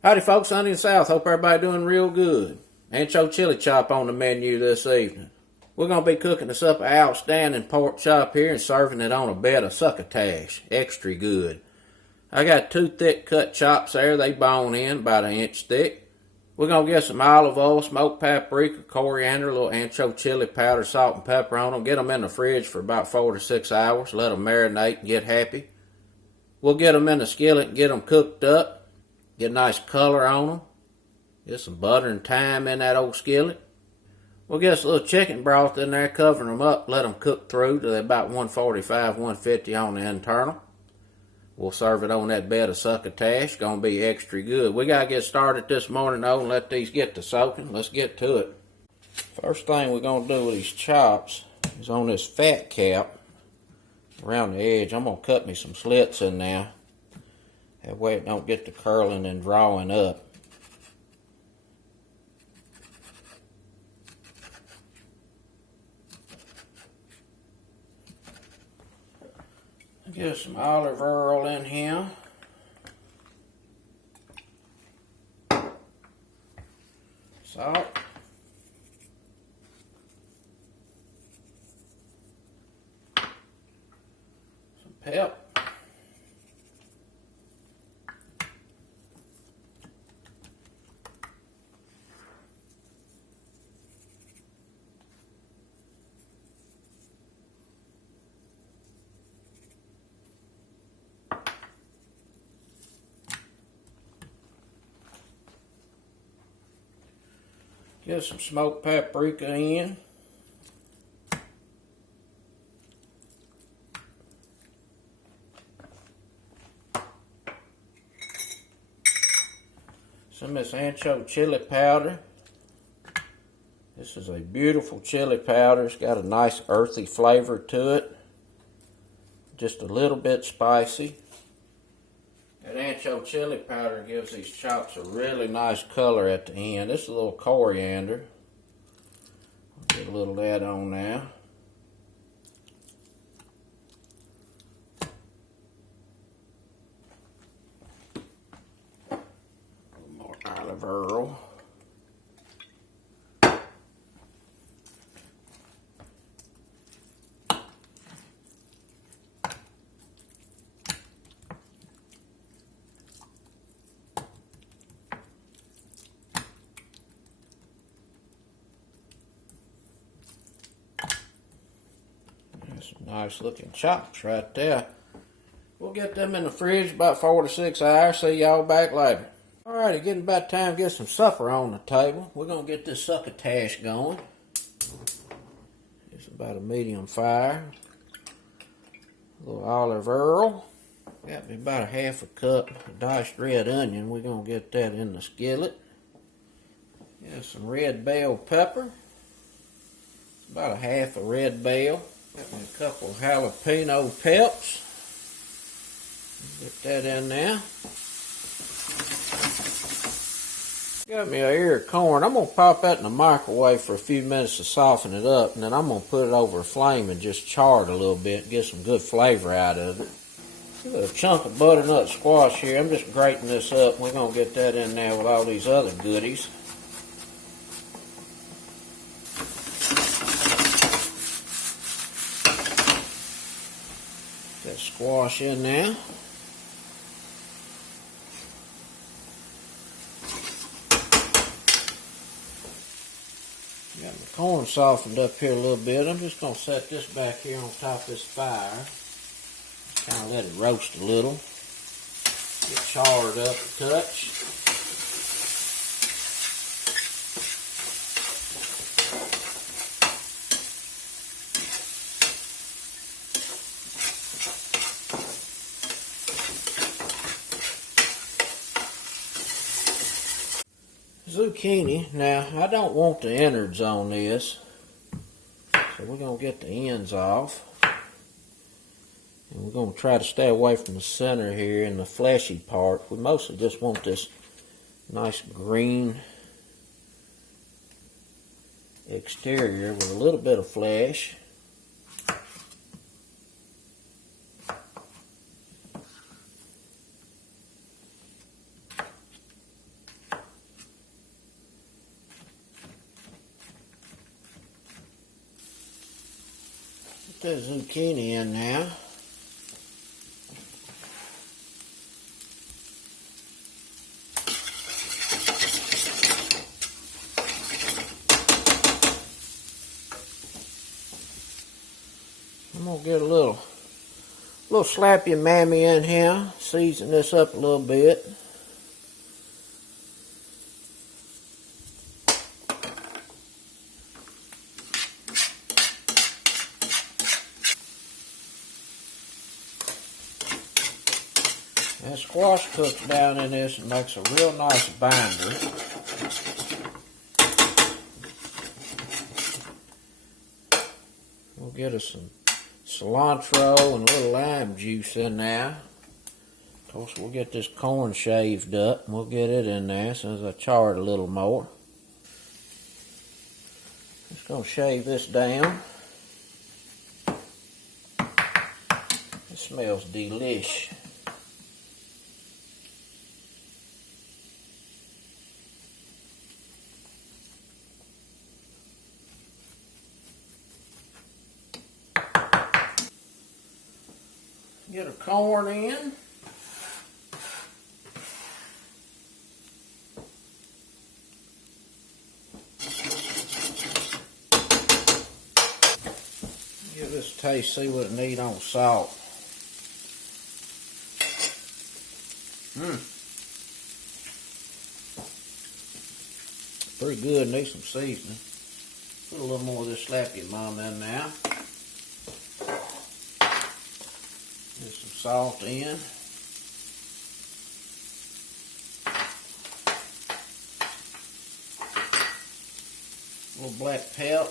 Howdy folks, Sunny in the South. Hope everybody doing real good. Ancho Chili Chop on the menu this evening. We're going to be cooking us up an outstanding pork chop here and serving it on a bed of succotash. Extra good. I got 2 thick cut chops there. They bone in about 1 inch thick. We're going to get some olive oil, smoked paprika, coriander, a little ancho chili powder, salt and pepper on them. Get them in the fridge for about 4 to 6 hours. Let them marinate and get happy. We'll get them in the skillet and get them cooked up. Get a nice color on them. Get some butter and thyme in that old skillet. We'll get us a little chicken broth in there, covering them up, let them cook through to about 145, 150 on the internal. We'll serve it on that bed of succotash. Gonna be extra good. We gotta get started this morning though and let these get to soaking. Let's get to it. First thing we're gonna do with these chops is on this fat cap around the edge. I'm gonna cut me some slits in there. That way it don't get to curling and drawing up. Get some olive oil in here. Salt. Some pepper. Get some smoked paprika in. Some of this ancho chili powder. This is a beautiful chili powder. It's got a nice earthy flavor to it. Just a little bit spicy. That ancho chili powder gives these chops a really nice color at the end. This is a little coriander. I'll get a little of that on now. A little more olive oil. Some nice looking chops right there. We'll get them in the fridge about 4 to 6 hours. See y'all back later. Alrighty, getting about time to get some supper on the table. We're going to get this succotash going. It's about a medium fire. A little olive oil. Got me about a 1/2 cup of diced red onion. We're going to get that in the skillet. Got some red bell pepper. About a 1/2 red bell. Got me a couple of jalapeno peps. Get that in there. Got me an ear of corn. I'm going to pop that in the microwave for a few minutes to soften it up. And then I'm going to put it over a flame and just char it a little bit and get some good flavor out of it. Got a chunk of butternut squash here. I'm just grating this up. We're going to get that in there with all these other goodies. Squash in there. Got my corn softened up here a little bit. I'm just going to set this back here on top of this fire. Kind of let it roast a little. Get charred up a touch. Zucchini. Now, I don't want the innards on this, so we're going to get the ends off. And we're going to try to stay away from the center here and the fleshy part. We mostly just want this nice green exterior with a little bit of flesh. Put that zucchini in now. I'm gonna get a little slappy mammy in here. Season this up a little bit. And squash cooks down in this and makes a real nice binder. We'll get us some cilantro and a little lime juice in there. Of course, we'll get this corn shaved up and we'll get it in there as soon as I char it a little more. Just gonna shave this down. It smells delish. Get our corn in. Give this a taste, see what it needs on salt. Pretty good, needs some seasoning. Put a little more of this slappy mama in now. Get some salt in. A little black pepper.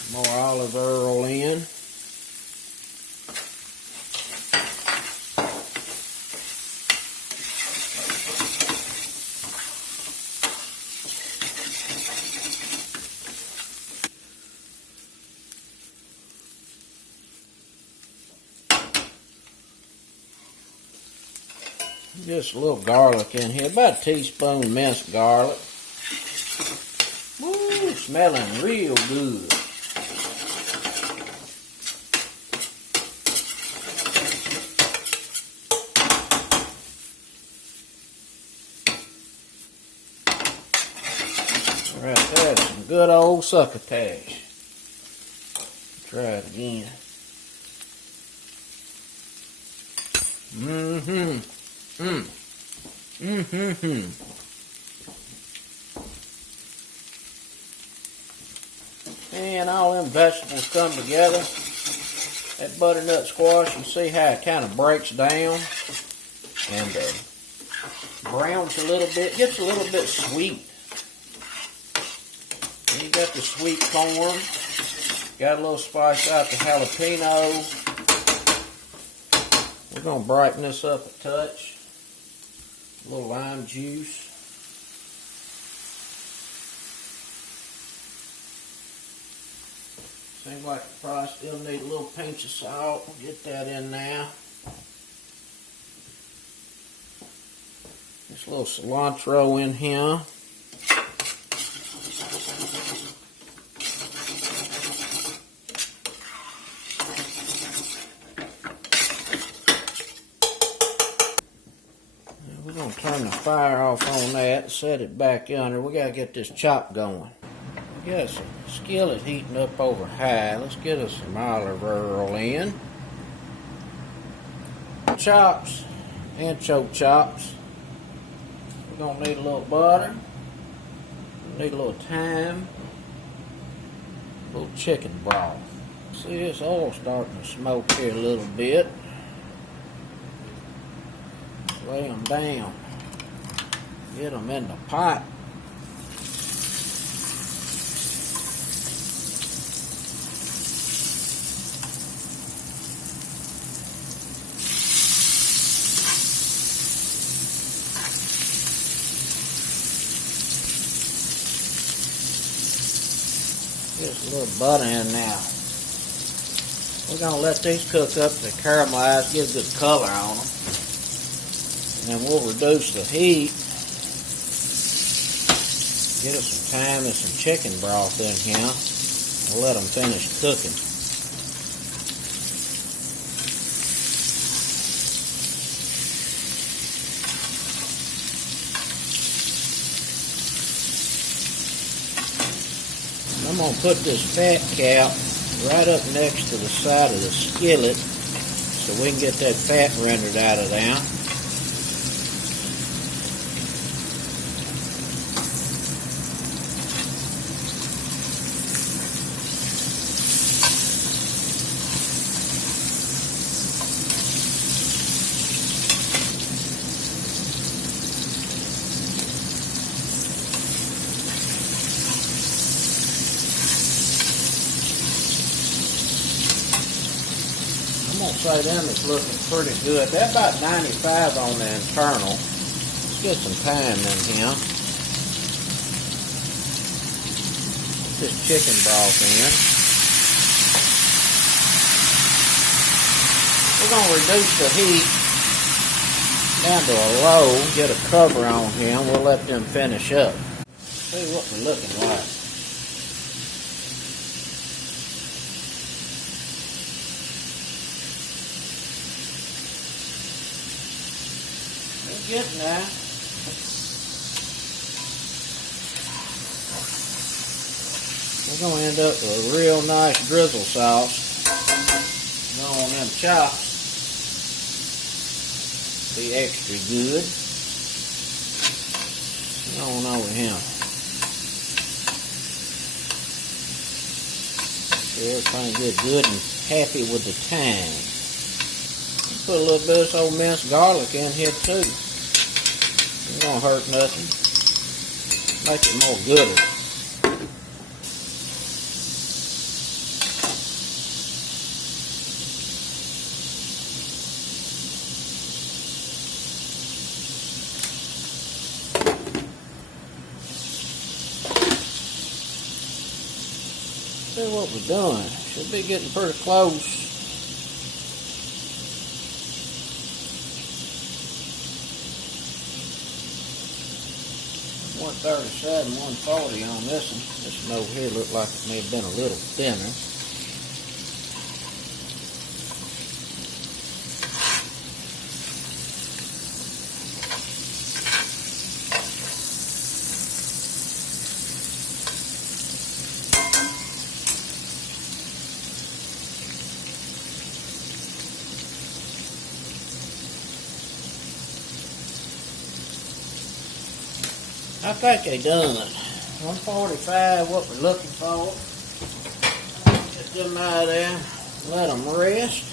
Some more olive oil in. Just a little garlic in here, about a teaspoon minced garlic. Woo, smelling real good. Alright, that's some good old succotash. Try it again. And all them vegetables come together. That butternut squash, you see how it kind of breaks down and browns a little bit, gets a little bit sweet. And you got the sweet corn, got a little spice out the jalapeno. We're going to brighten this up a touch. A little lime juice. Seems like the fry still need a little pinch of salt. We'll get that in now. Just a little cilantro in here. We're going to turn the fire off on that, set it back under. We got to get this chop going. We got some skillet heating up over high. Let's get us some olive oil in. Chops, ancho chops. We're going to need a little butter. Need a little thyme. A little chicken broth. See this oil starting to smoke here a little bit. Lay them down. Get them in the pot. Just a little butter in now. We're going to let these cook up to caramelize, get a good color on them. And then we'll reduce the heat. Get us some thyme and some chicken broth in here. We'll let them finish cooking. I'm going to put this fat cap right up next to the side of the skillet so we can get that fat rendered out of there. Say them is looking pretty good. They're about 95 on the internal. Let's get some thyme in here. Put this chicken broth in. We're going to reduce the heat down to a low, get a cover on here, and we'll let them finish up. See what we're looking like. Getting there. We're going to end up with a real nice drizzle sauce. Go on them chops. Be extra good. Going over him. Everything good and happy with the thyme. Put a little bit of this old minced garlic in here too. It won't hurt nothing. Make it more gooder. See what we're doing. Should be getting pretty close. 137, 140 on this one. This one over here looked like it may have been a little thinner. I think they done. 145, what we're looking for. Get them out of there. Let them rest.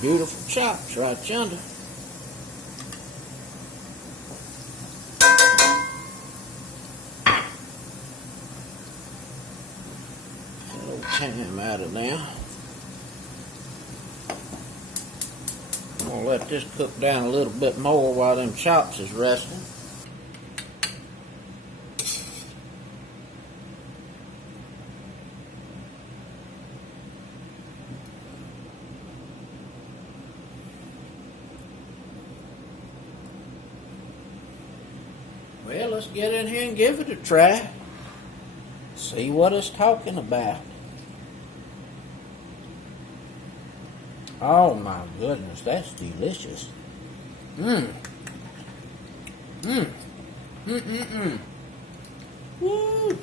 Beautiful chops right yonder. Thyme out of there. I'm going to let this cook down a little bit more while them chops is resting. Well, let's get in here and give it a try. See what it's talking about. Oh my goodness, that's delicious. Mmm. Mmm. Mmm, mmm, mmm. Woo.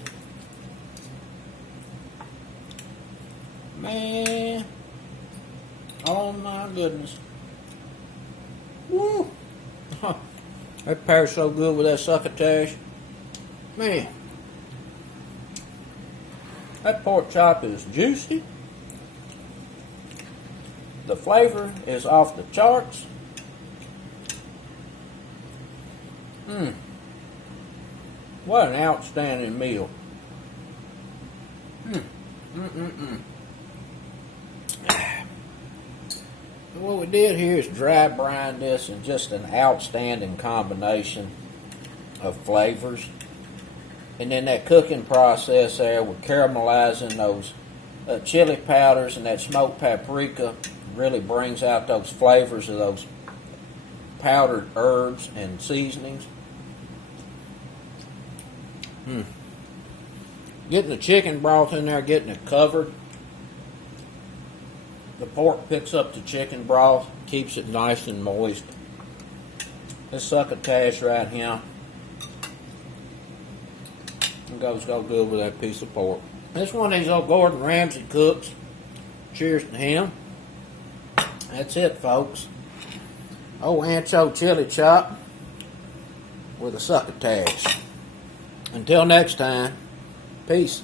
Man. Oh my goodness. Woo. That pairs so good with that succotash. Man. That pork chop is juicy. The flavor is off the charts. What an outstanding meal. What we did here is dry brine this in just an outstanding combination of flavors. And then that cooking process there with caramelizing those chili powders and that smoked paprika really brings out those flavors of those powdered herbs and seasonings. Getting the chicken broth in there, getting it covered. The pork picks up the chicken broth, keeps it nice and moist. This succotash right here goes good with that piece of pork. This one of these old Gordon Ramsay cooks. Cheers to him. That's it, folks. Ancho Chili Chop with a succotash. Until next time, peace.